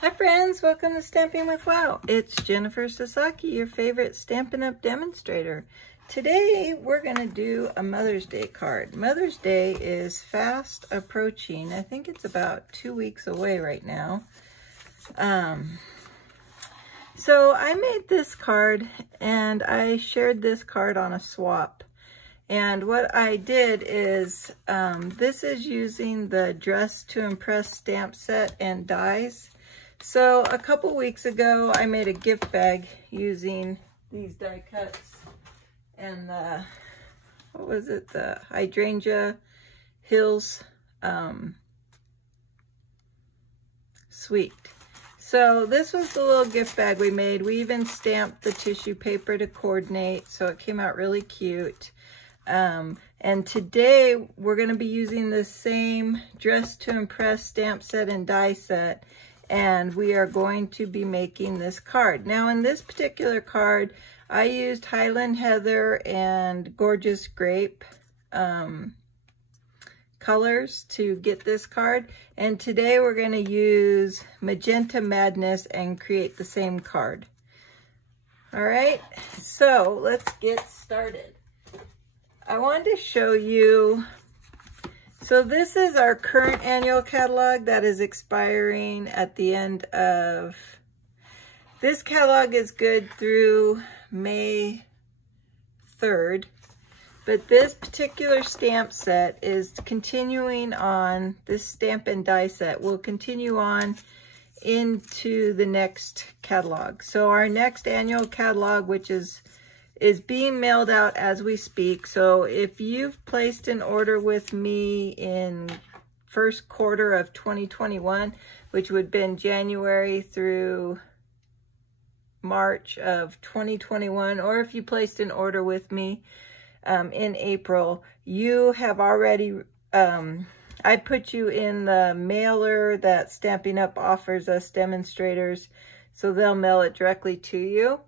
Hi friends, welcome to Stamping with Wow. It's Jennifer Sasaki, your favorite Stampin' Up demonstrator. Today we're going to do a Mother's Day card. Mother's Day is fast approaching. I think it's about 2 weeks away right now. So I made this card and I shared this card on a swap. And what I did is, this is using the Dress to Impress stamp set and dies. So a couple weeks ago, I made a gift bag using these die cuts and the, what was it? The Hydrangea Hills Sweet. So this was the little gift bag we made. We even stamped the tissue paper to coordinate, so it came out really cute. And today we're going to be using the same Dress to Impress stamp set and die set. And we are going to be making this card. Now in this particular card, I used Highland Heather and Gorgeous Grape colors to get this card. And today we're going to use Magenta Madness and create the same card. All right, so let's get started. I wanted to show you, so this is our current annual catalog that is expiring at the end of, this catalog is good through May 3rd, but this particular stamp set is continuing on, this stamp and die set will continue on into the next catalog. So our next annual catalog, which is being mailed out as we speak. So if you've placed an order with me in first quarter of 2021, which would have been January through March of 2021, or if you placed an order with me in April, you have already, I put you in the mailer that Stampin' Up offers us demonstrators, so they'll mail it directly to you.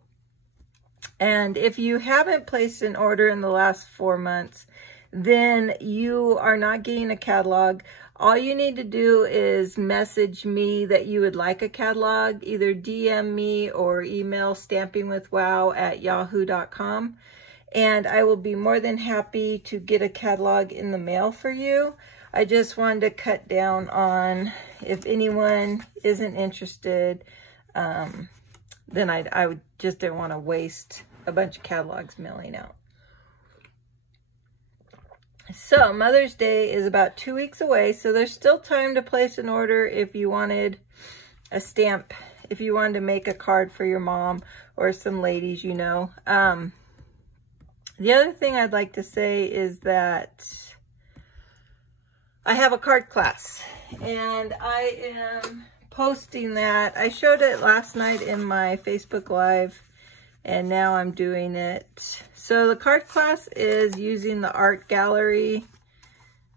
And if you haven't placed an order in the last 4 months, then you are not getting a catalog. All you need to do is message me that you would like a catalog, either DM me or email stampingwithwow@yahoo.com. And I will be more than happy to get a catalog in the mail for you. I just wanted to cut down on, if anyone isn't interested, then I would just didn't want to waste a bunch of catalogs mailing out. So Mother's Day is about 2 weeks away, so there's still time to place an order if you wanted a stamp, if you wanted to make a card for your mom or some ladies you know. The other thing I'd like to say is that I have a card class, and I am posting that. I showed it last night in my Facebook Live, and now I'm doing it. So the card class is using the Art Gallery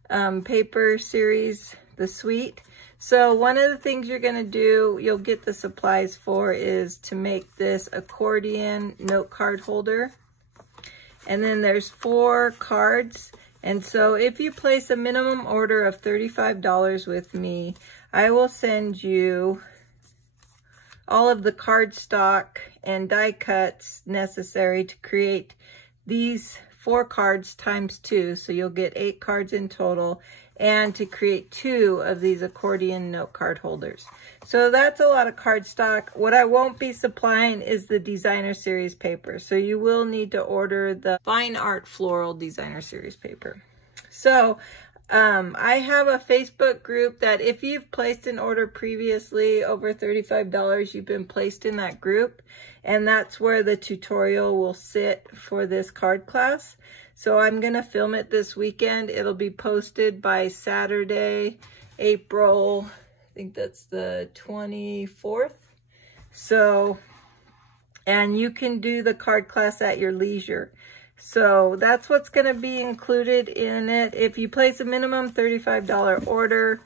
paper series, the Suite. So one of the things you're going to do, you'll get the supplies for, is to make this accordion note card holder. And then there's 4 cards. And so if you place a minimum order of $35 with me, I will send you all of the cardstock and die cuts necessary to create these 4 cards times 2. So you'll get 8 cards in total, and to create 2 of these accordion note card holders. So that's a lot of cardstock. What I won't be supplying is the designer series paper. So you will need to order the Fine Art Floral designer series paper. So I have a Facebook group that if you've placed an order previously over $35, you've been placed in that group. And that's where the tutorial will sit for this card class. So I'm going to film it this weekend. It'll be posted by Saturday, April, I think that's the 24th. So, and you can do the card class at your leisure. So that's what's going to be included in it. If you place a minimum $35 order,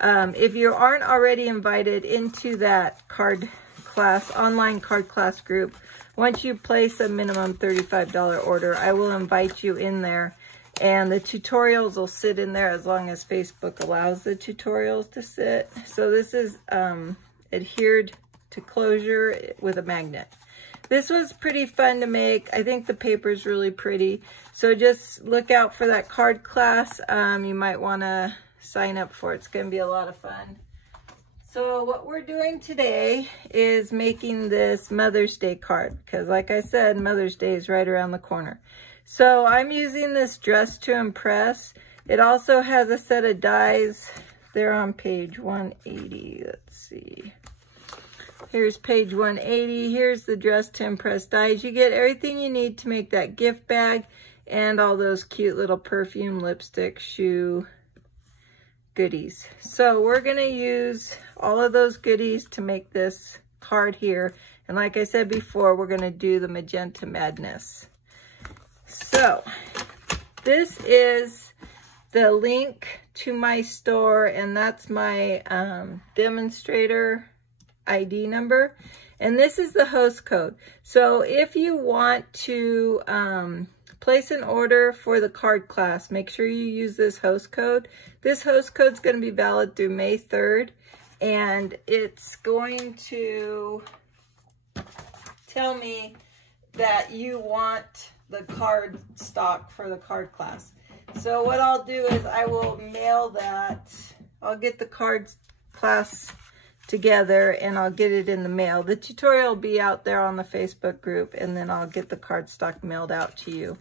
if you aren't already invited into that card class, online card class group, once you place a minimum $35 order, I will invite you in there, and the tutorials will sit in there as long as Facebook allows the tutorials to sit. So this is adhered to closure with a magnet. This was pretty fun to make. I think the paper's really pretty. So just look out for that card class. You might want to sign up for it. It's going to be a lot of fun. So what we're doing today is making this Mother's Day card, because like I said, Mother's Day is right around the corner. So I'm using this Dress to Impress. It also has a set of dies. They're on page 180. Let's see. Here's page 180. Here's the Dress to Impress dies. You get everything you need to make that gift bag and all those cute little perfume, lipstick, shoe goodies. So we're going to use all of those goodies to make this card here. And like I said before, we're going to do the Magenta Madness. So this is the link to my store, and that's my demonstrator ID number, and this is the host code. So if you want to place an order for the card class, make sure you use this host code. This host code is going to be valid through May 3rd, and it's going to tell me that you want the card stock for the card class. So what I'll do is I will mail that. I'll get the cards class together and I'll get it in the mail. The tutorial will be out there on the Facebook group, and then I'll get the cardstock mailed out to you.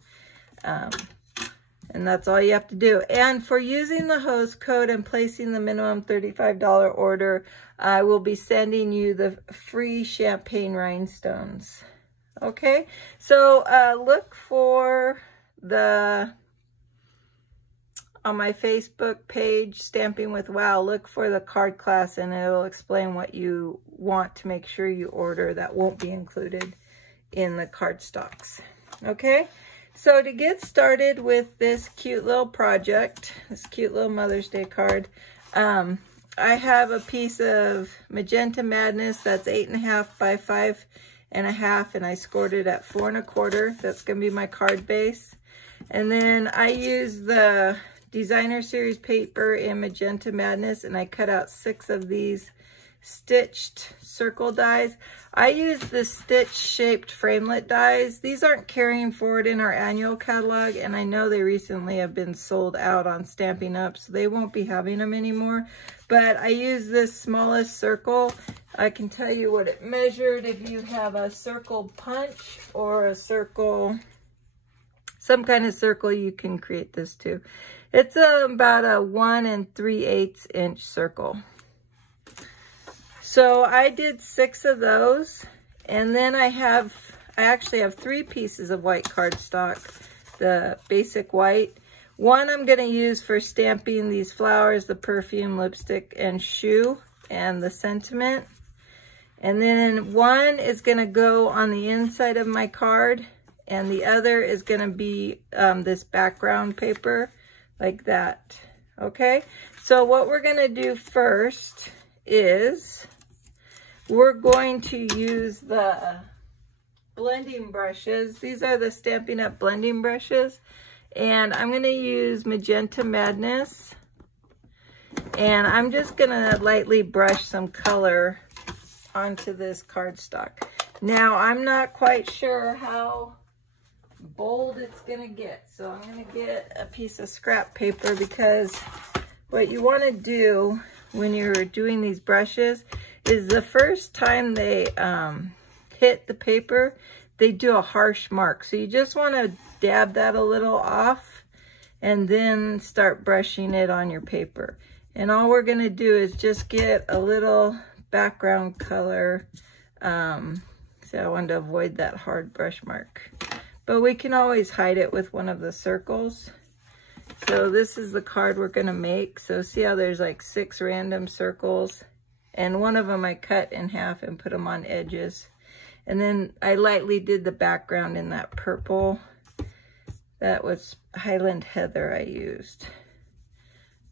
And that's all you have to do. And for using the host code and placing the minimum $35 order, I will be sending you the free champagne rhinestones. Okay, so look for on my Facebook page, Stamping with Wow, look for the card class, and it'll explain what you want to make sure you order that won't be included in the card stocks. Okay, so to get started with this cute little project, this cute little Mother's Day card, I have a piece of Magenta Madness that's 8.5 by 5.5, and I scored it at 4 1/4. That's going to be my card base. And then I use the Designer Series paper in Magenta Madness, and I cut out 6 of these stitched circle dies. I use the stitch shaped framelit dies. These aren't carrying forward in our annual catalog, and I know they recently have been sold out on Stampin' Up, so they won't be having them anymore. But I use this smallest circle. I can tell you what it measured. If you have a circle punch or a circle, some kind of circle, you can create this too. It's about a 1 3/8 inch circle. So I did 6 of those, and then I actually have 3 pieces of white cardstock, the basic white. One I'm going to use for stamping these flowers, the perfume, lipstick, and shoe, and the sentiment. And then one is going to go on the inside of my card, and the other is going to be this background paper, like that. Okay, so what we're going to do first is we're going to use the blending brushes. These are the Stampin' Up blending brushes, and I'm going to use Magenta Madness, and I'm just going to lightly brush some color onto this cardstock. Now I'm not quite sure how bold it's gonna get, so I'm gonna get a piece of scrap paper, because what you want to do when you're doing these brushes is the first time they hit the paper, they do a harsh mark. So you just want to dab that a little off and then start brushing it on your paper. And all we're going to do is just get a little background color. So I wanted to avoid that hard brush mark. But we can always hide it with one of the circles. So this is the card we're going to make. So see how there's like 6 random circles, and one of them I cut in half and put them on edges. And then I lightly did the background in that purple. That was Highland Heather I used.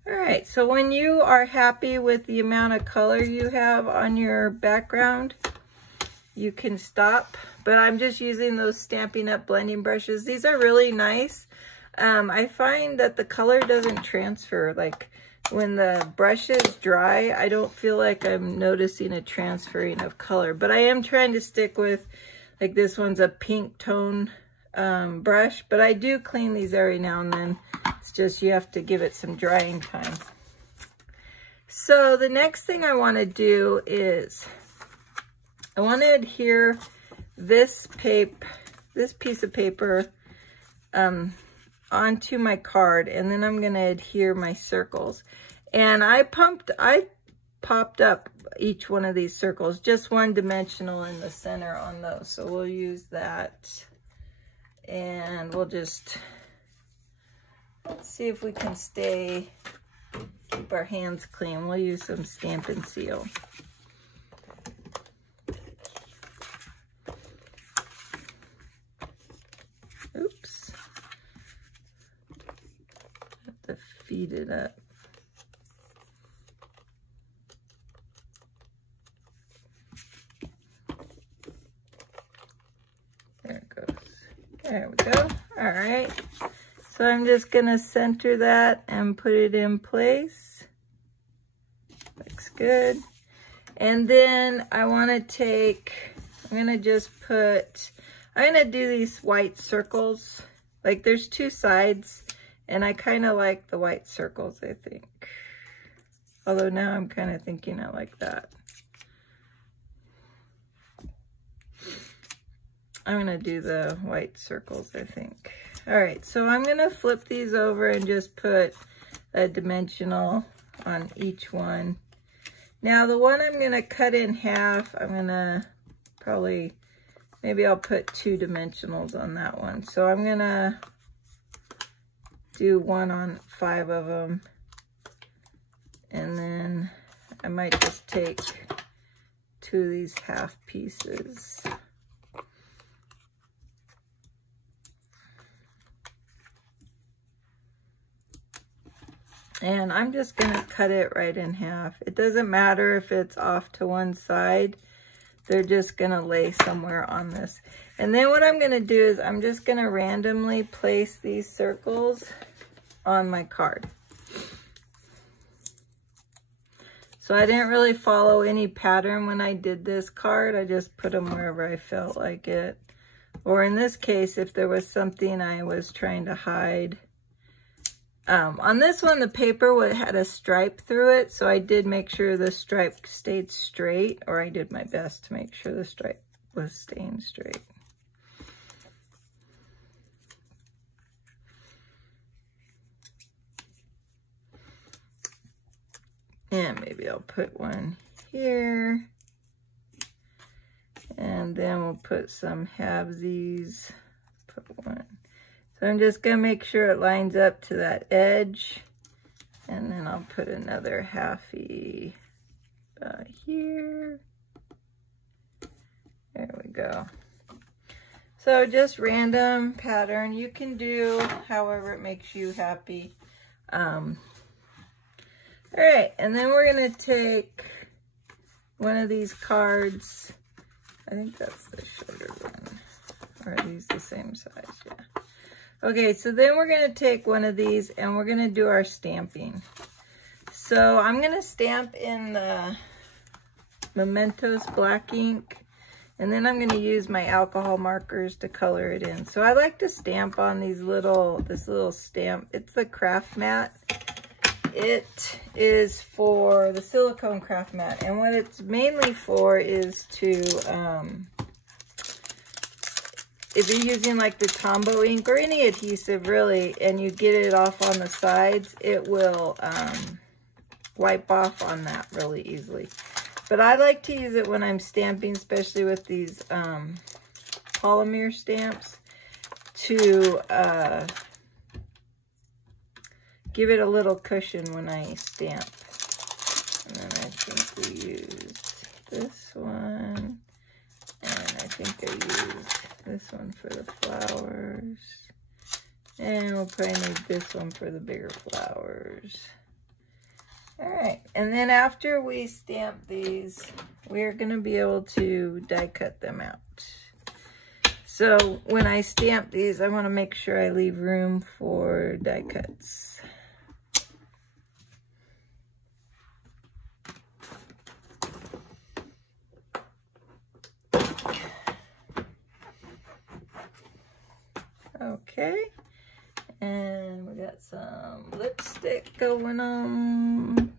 All right, so when you are happy with the amount of color you have on your background, you can stop. But I'm just using those Stampin' Up blending brushes. These are really nice. I find that the color doesn't transfer. Like when the brush is dry, I don't feel like I'm noticing a transferring of color, but I am trying to stick with, like this one's a pink tone brush, but I do clean these every now and then. It's just you have to give it some drying time. So the next thing I want to do is I want to adhere this piece of paper onto my card, and then I'm going to adhere my circles. And I popped up each one of these circles, just one dimensional in the center on those. So we'll use that, and we'll just see if we can keep our hands clean. We'll use some Stampin' Seal. Oops. Have to feed it up. There it goes. There we go. All right. So I'm just going to center that and put it in place. Looks good. And then I want to I'm going to do these white circles. Like there's two sides, and I kind of like the white circles, I think. Although now I'm kind of thinking I like that. I'm going to do the white circles, I think. All right, so I'm going to flip these over and just put a dimensional on each one. Now, the one I'm going to cut in half, I'm going to maybe I'll put 2 dimensionals on that one. So I'm going to do one on 5 of them. And then I might just take 2 of these half pieces. And I'm just going to cut it right in half. It doesn't matter if it's off to one side. They're just going to lay somewhere on this. And then what I'm going to do is I'm just going to randomly place these circles on my card. So I didn't really follow any pattern when I did this card. I just put them wherever I felt like it. Or in this case, if there was something I was trying to hide. On this one, the paper had a stripe through it, so I did make sure the stripe stayed straight, or I did my best to make sure the stripe was staying straight. And maybe I'll put one here. And then we'll put some halvesies. Put one. So I'm just going to make sure it lines up to that edge. And then I'll put another halfie here. There we go. So just random pattern. You can do however it makes you happy. All right, and then we're going to take one of these cards. I think that's the shorter one. Or are these the same size? Yeah. Okay, so then we're going to take one of these and we're going to do our stamping. So I'm going to stamp in the Mementos black ink, and then I'm going to use my alcohol markers to color it in. So I like to stamp on this little stamp. It's the craft mat. It is for the silicone craft mat, and what it's mainly for is to if you're using like the Tombow ink or any adhesive really, and you get it off on the sides, it will wipe off on that really easily. But I like to use it when I'm stamping, especially with these polymer stamps, to give it a little cushion when I stamp. And then I think we used this one, and I think I used this one for the flowers, and we'll probably need this one for the bigger flowers. All right, and then after we stamp these, we're going to be able to die cut them out. So when I stamp these, I want to make sure I leave room for die cuts. Okay. And we got some lipstick going on.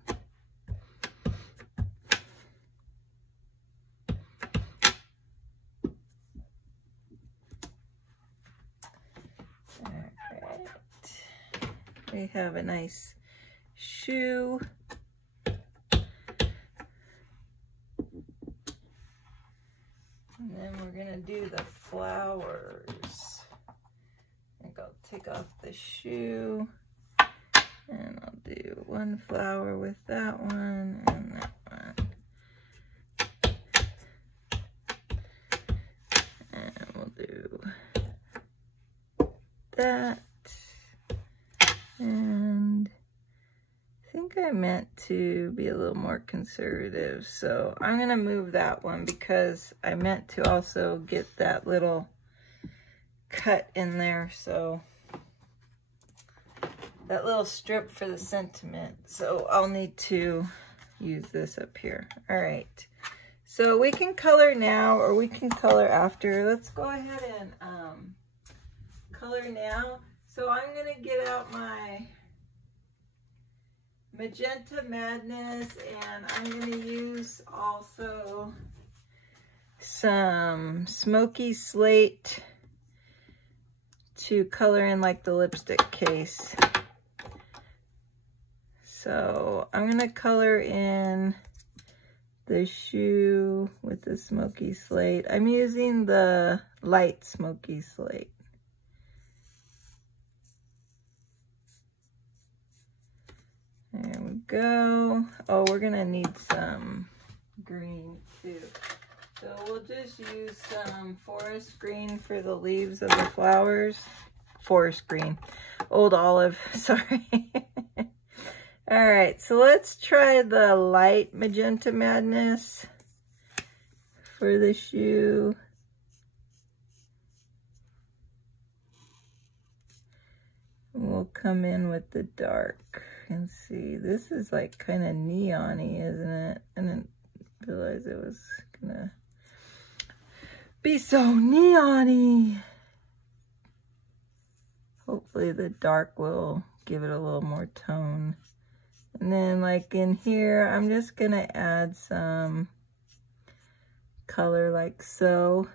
Alright. We have a nice shoe. And then we're gonna do the flowers. I think I'll take off the shoe and I'll do one flower with that one and that one. And we'll do that. And I think I meant to be a little more conservative, so I'm gonna move that one because I meant to also get that little cut in there, so that little strip for the sentiment, so I'll need to use this up here. All right, so we can color now or we can color after. Let's go ahead and color now. So I'm gonna get out my Magenta Madness, and I'm going to use also some smoky slate to color in like the lipstick case. So I'm going to color in the shoe with the smoky slate. I'm using the light smoky slate. There we go. Oh, we're gonna need some green too. So we'll just use some forest green for the leaves of the flowers. Forest green. Old olive, sorry. All right, so let's try the light Magenta Madness for the shoe. We'll come in with the dark and see. This is like kind of neon-y, isn't it? I didn't realize it was gonna be so neon-y. Hopefully the dark will give it a little more tone. And then like in here, I'm just gonna add some color like so.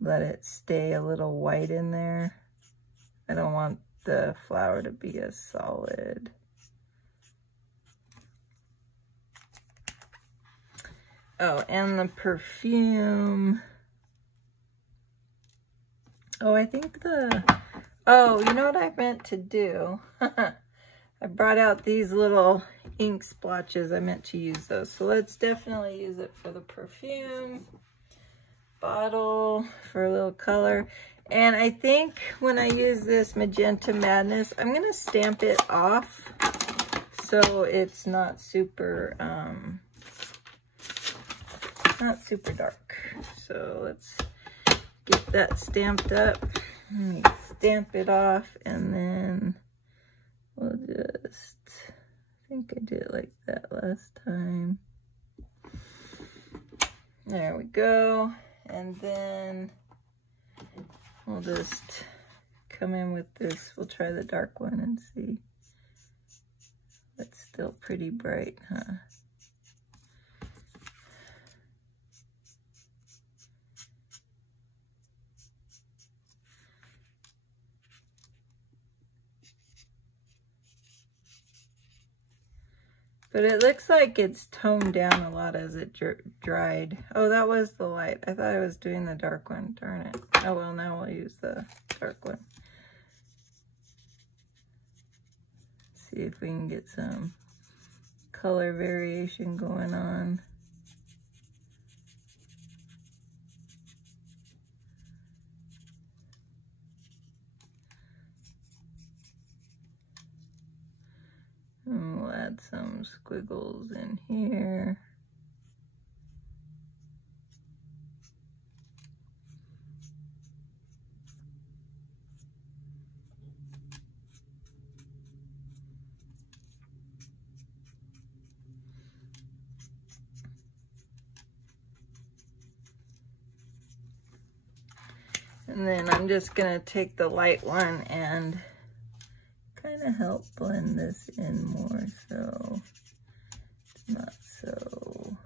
Let it stay a little white in there. I don't want the flower to be as solid. Oh, and the perfume. Oh, I think oh, you know what I meant to do? I brought out these little ink splotches. I meant to use those. So let's definitely use it for the perfume. Bottle for a little color. And I think when I use this Magenta Madness, I'm going to stamp it off so it's not super dark. So let's get that stamped up. Let me stamp it off and then we'll just, I think I did it like that last time. There we go. And then we'll just come in with this. We'll try the dark one and see. It's still pretty bright, huh? But it looks like it's toned down a lot as it dried. Oh, that was the light. I thought I was doing the dark one. Darn it. Oh, well, now we'll use the dark one. See if we can get some color variation going on. And we'll add some squiggles in here. And then I'm just gonna take the light one and kind of help blend this in more so it's not so.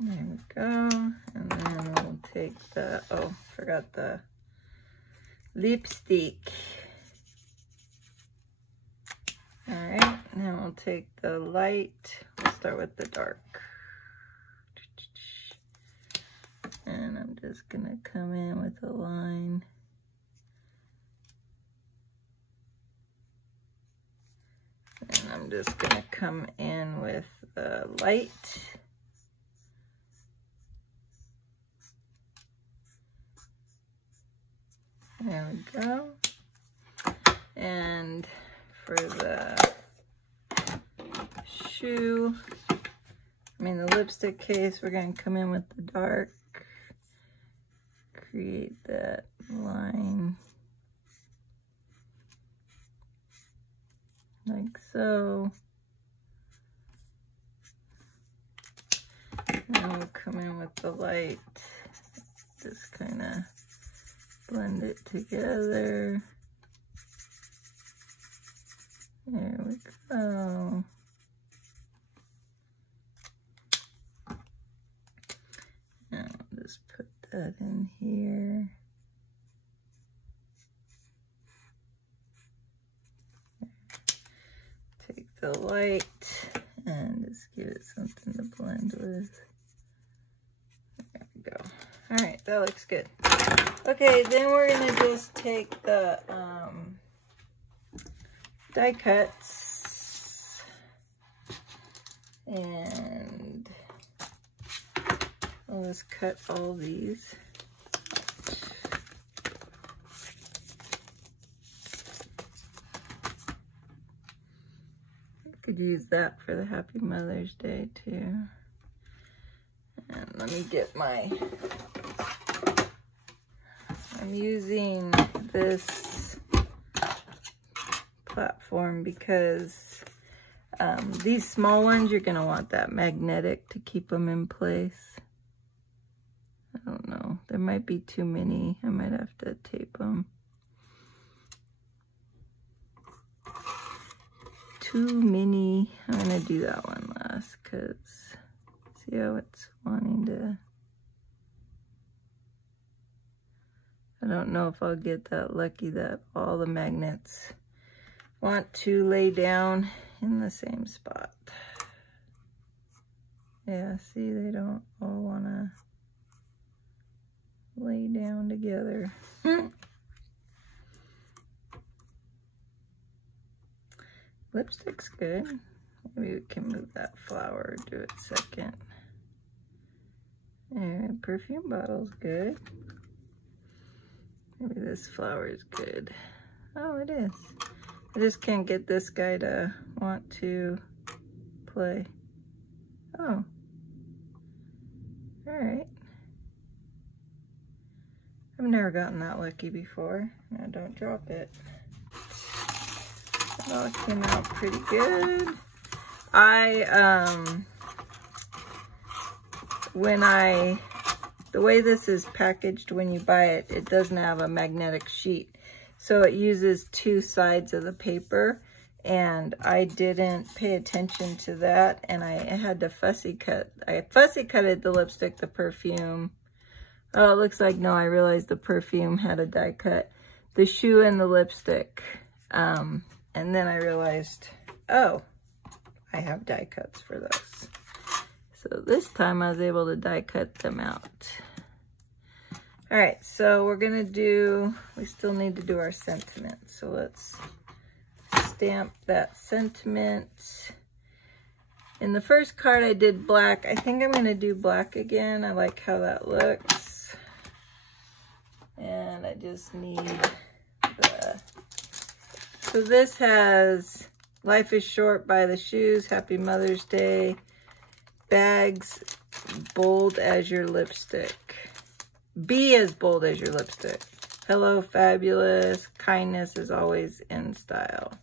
There we go. And then we'll take the, oh, forgot the lipstick. All right, now we'll take the light. We'll start with the dark. And I'm just gonna come in with a line. And I'm just gonna come in with the light. There we go. And for the shoe, the lipstick case, we're going to come in with the dark, create that line like so. Then we'll come in with the light, just kind of blend it together. There we go. Now I'll just put that in here. Take the light and just give it something to blend with. There we go. All right, that looks good. Okay, then we're gonna just take the die cuts and I'll just cut all these. I could use that for the Happy Mother's Day too. And let me get my, I'm using this platform because these small ones, you're gonna want that magnetic to keep them in place. I don't know, there might be too many. I might have to tape them. Too many. I'm gonna do that one last because see how it's wanting to. I don't know if I'll get that lucky that all the magnets want to lay down in the same spot. Yeah, see, they don't all want to lay down together. Lipstick's good. Maybe we can move that flower, do it second. And perfume bottle's good. Maybe this flower is good. Oh, it is. I just can't get this guy to want to play. Oh. Alright. I've never gotten that lucky before. Now don't drop it. It all came out pretty good. The way this is packaged when you buy it, it doesn't have a magnetic sheet. So it uses two sides of the paper, and I didn't pay attention to that, and I had to fussy cut. I fussy cutted the lipstick, the perfume. Oh, it looks like, no, I realized the perfume had a die cut. The shoe and the lipstick. And then I realized, oh, I have die cuts for those. So this time I was able to die cut them out. All right, so we're gonna do, we still need to do our sentiment. So let's stamp that sentiment. In the first card I did black. I think I'm gonna do black again. I like how that looks. And I just need the, so this has Life is Short by the Shoes, Happy Mother's Day, bags, bold as your lipstick. Be as bold as your lipstick. Hello, fabulous. Kindness is always in style.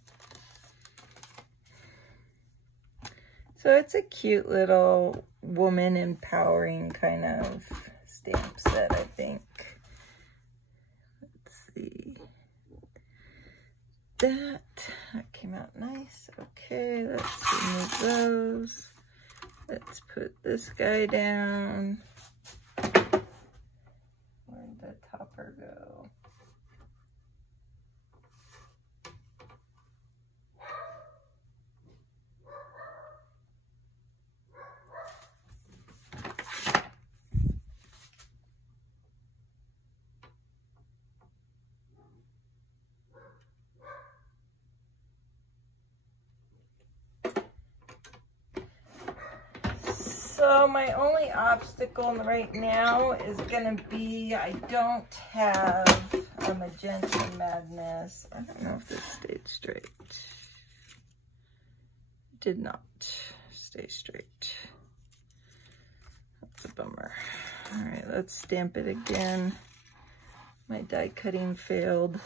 So it's a cute little woman empowering kind of stamp set, I think. Let's see. That came out nice. Okay, let's remove those. Let's put this guy down. Where'd the topper go? So my only obstacle right now is gonna be I don't have a Magenta Madness. I don't know if this stayed straight. Did not stay straight. That's a bummer. All right, let's stamp it again. My die cutting failed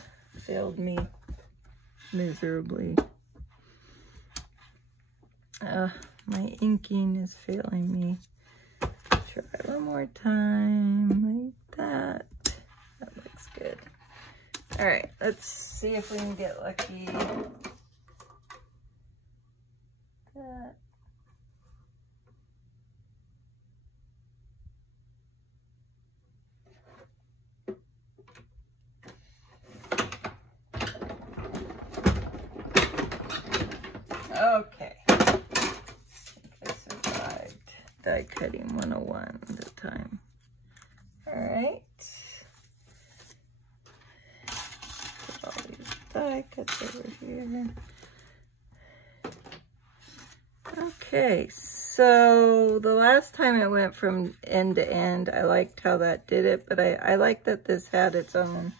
me miserably. My inking is failing me. Try one more time, like that. That looks good. All right, let's see if we can get lucky. That. Okay. Die cutting 101 at a time. All right. Put all these die cuts over here. Okay, so the last time I went from end to end, I liked how that did it, but I like that this had its own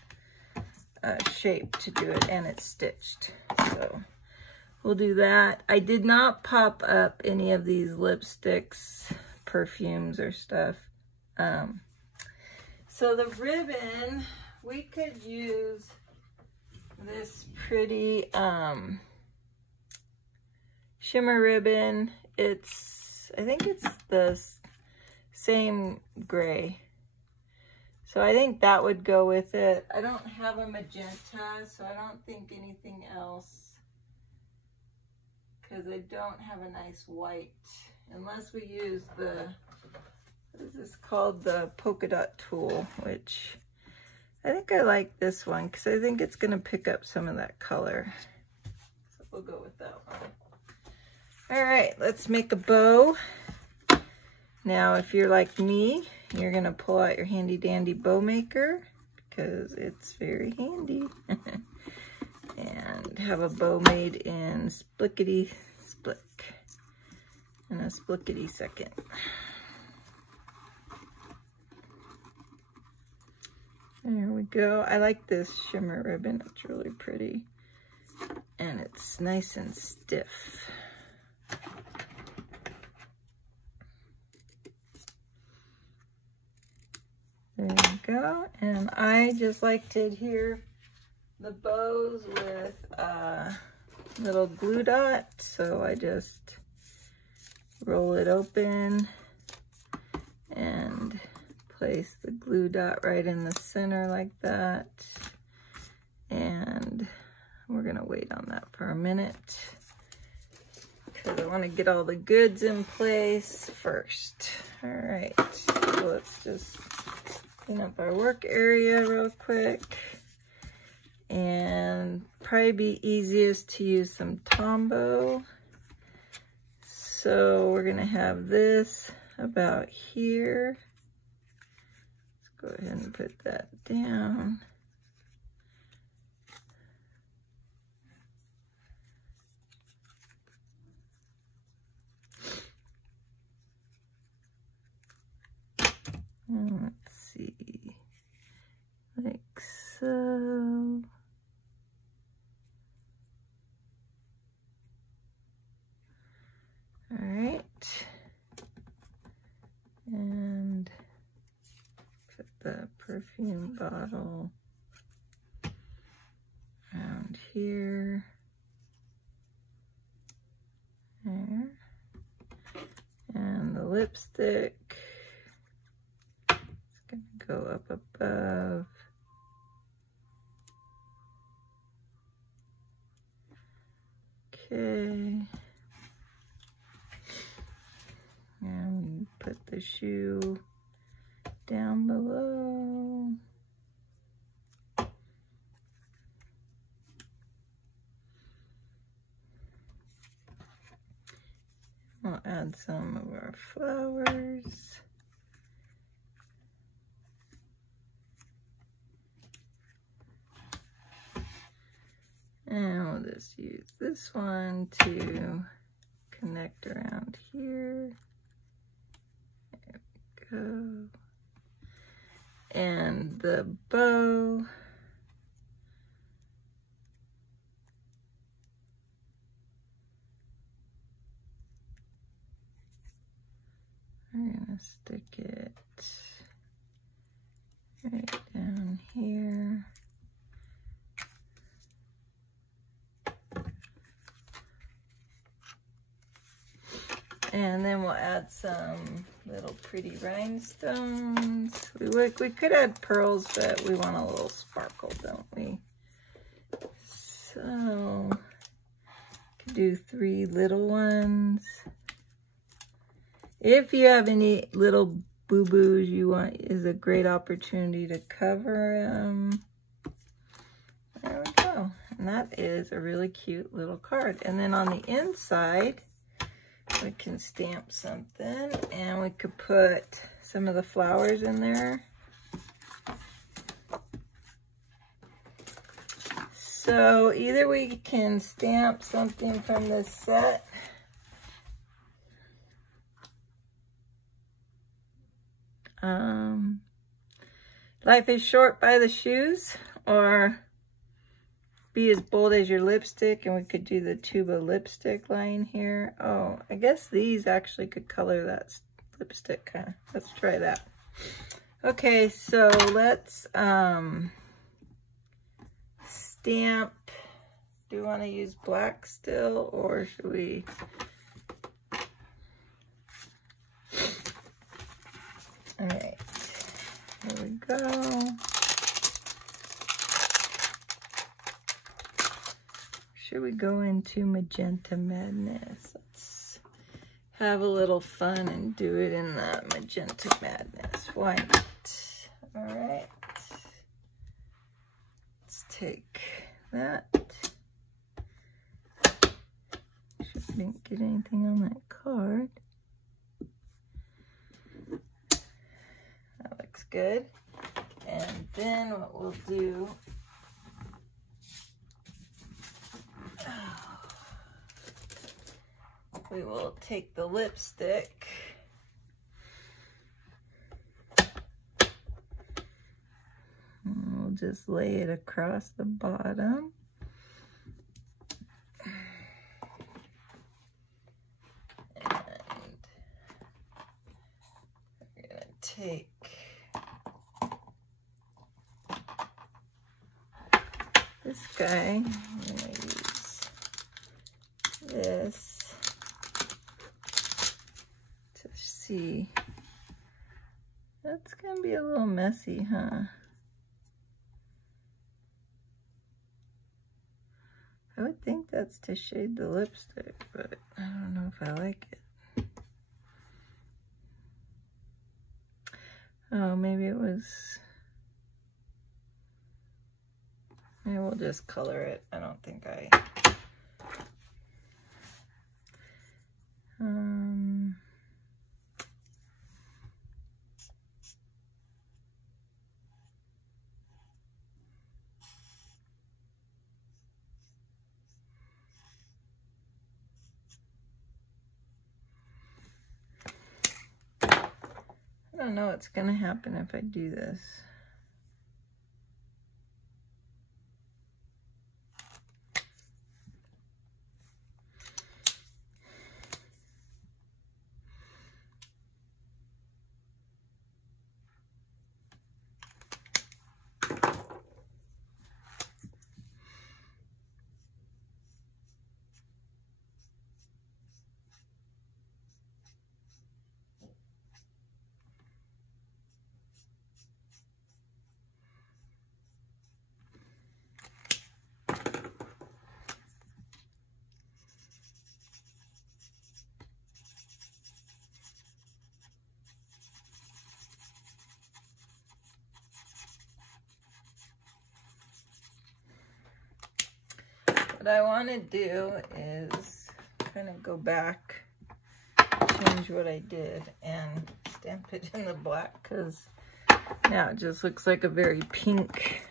shape to do it, and it's stitched. So we'll do that. I did not pop up any of these lipsticks, perfumes, or stuff. So the ribbon, we could use this pretty shimmer ribbon. I think it's the same gray. So I think that would go with it. I don't have a magenta, so I don't think anything else, because I don't have a nice white, unless we use the, what is this called? The polka dot tool, which I think I like this one, because I think it's going to pick up some of that color. So we'll go with that one. All right, let's make a bow. Now, if you're like me, you're going to pull out your handy dandy bow maker, because it's very handy. And have a bow made in splickety splick in a splickety second. There we go. I like this shimmer ribbon. It's really pretty. And it's nice and stiff. There you go. And I just like to adhere the bows with a little glue dot, so I just roll it open and place the glue dot right in the center like that, and we're gonna wait on that for a minute because I want to get all the goods in place first. All right, so let's just clean up our work area real quick. And probably be easiest to use some Tombow. So we're gonna have this about here. Let's go ahead and put that down. And let's see, like so. All right, and put the perfume bottle around here. There. And the lipstick is going to go up above. Okay. And put the shoe down below. We'll add some of our flowers. And we'll just use this one to connect around here. There we go. And the bow. We're gonna stick it right down here. And then we'll add some little pretty rhinestones. We could add pearls, but we want a little sparkle, don't we? So, could do 3 little ones. If you have any little boo-boos you want, is a great opportunity to cover them. There we go. And that is a really cute little card. And then on the inside, we can stamp something, and we could put some of the flowers in there. So either we can stamp something from this set, life is short by the shoes, or be as bold as your lipstick, and we could do the tuba lipstick line here. Oh, I guess these actually could color that lipstick, huh? Let's try that. Okay, so let's stamp. Do you want to use black still, or should we? All right, here we go. Should we go into Magenta Madness? Let's have a little fun and do it in the Magenta Madness. Why not? All right. Let's take that. Didn't get anything on that card. That looks good. And then what we'll do, we will take the lipstick and we'll just lay it across the bottom. And we're gonna take this guy, I'm gonna use this to see. That's gonna be a little messy, huh? I would think that's to shade the lipstick, but I don't know if I like it. Oh, maybe it was, maybe we'll just color it. I don't think I, I don't know what's gonna happen if I do this. What I want to do is kind of go back, change what I did, and stamp it in the black, because now it just looks like a very pink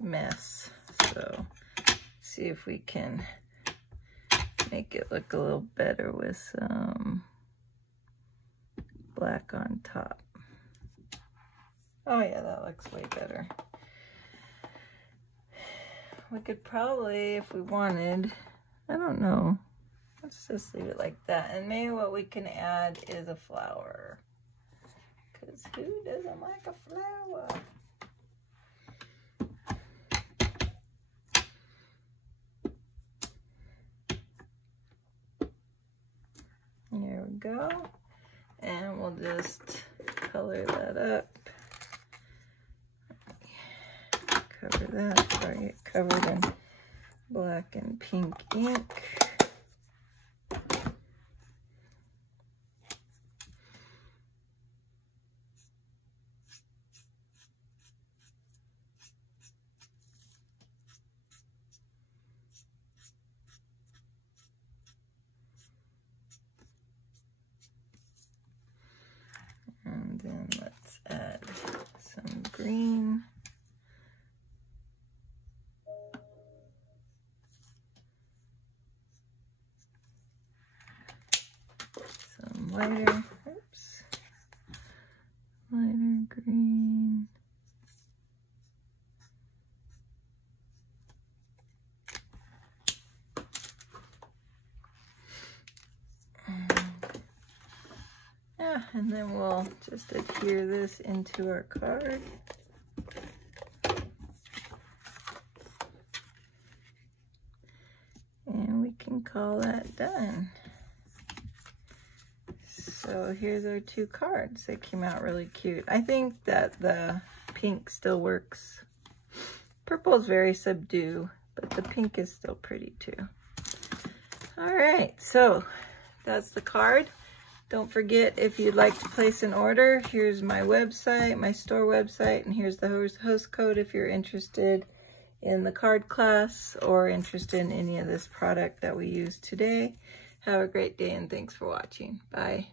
mess. So let's see if we can make it look a little better with some black on top. Oh yeah, that looks way better. We could probably, if we wanted, I don't know, let's just leave it like that. And maybe what we can add is a flower, because who doesn't like a flower? There we go. And we'll just color that up. Cover that before I get covered in black and pink ink. And then let's add some green. Some lighter, oops, lighter green. Yeah, and then we'll just adhere this into our card. And we can call that done. So here's our two cards. They came out really cute. I think that the pink still works. Purple is very subdued, but the pink is still pretty too. All right, so that's the card. Don't forget, if you'd like to place an order, here's my website, my store website, and here's the host code if you're interested in the card class or interested in any of this product that we use today. Have a great day and thanks for watching. Bye.